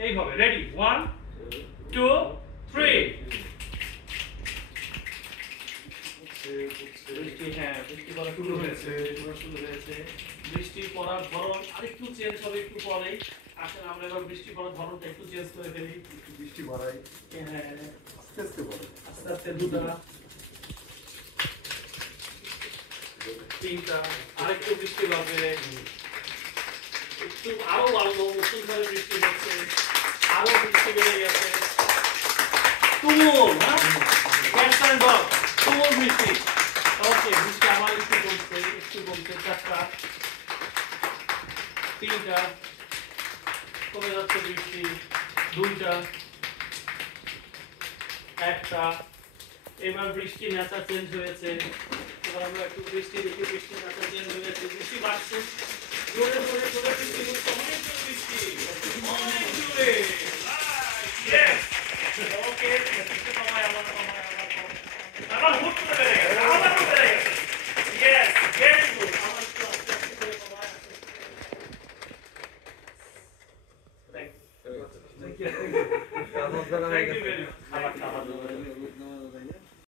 এইভাবে রেডি 1 2 3 বৃষ্টি হ্যাঁ বৃষ্টি পড়া শুরু হয়েছে বৃষ্টি পড়ার ধরন আরেকটু চেঞ্জ হবে একটু পরেই আসলে আমরা এবার বৃষ্টি পড়ার ধরনটা একটু চেঞ্জ করে ফেলি বৃষ্টি বাড়াই হ্যাঁ আস্তে আস্তে বাড়াই আস্তে আস্তে দুটা তিনটা আরেকটু বৃষ্টি বাড়বে একটু আরো বাড়লো মুসুলধারে বৃষ্টি হচ্ছে আরো বৃষ্টি বেড়ে গেছে তুমুল হ্যাঁ ক্যান্সার ডগ তুমুল বৃষ্টি ওকে বৃষ্টি আবার একটু কমছে চারটা তিনটা কমে যাচ্ছে বৃষ্টি দুইটা একটা এবার বৃষ্টি নেশা চেঞ্জ হয়েছে এবার আমরা একটু বৃষ্টি দেখি বৃষ্টি নেশা চেঞ্জ হয়েছে বৃষ্টি বাড়ছে জোরে জোরে জোরে বৃষ্টি হচ্ছে অনেক জোরে বৃষ্টি অনেক জোরে ইয়েস ওকে বৃষ্টি কমায় আবার হুট করে বেড়ে গেছে আবার বেড়ে গেছে ইয়েস ভেরি গুড আমার একটু আস্তে আস্তে করে কমায় থ্যাংক ইউ ভেরি মাচ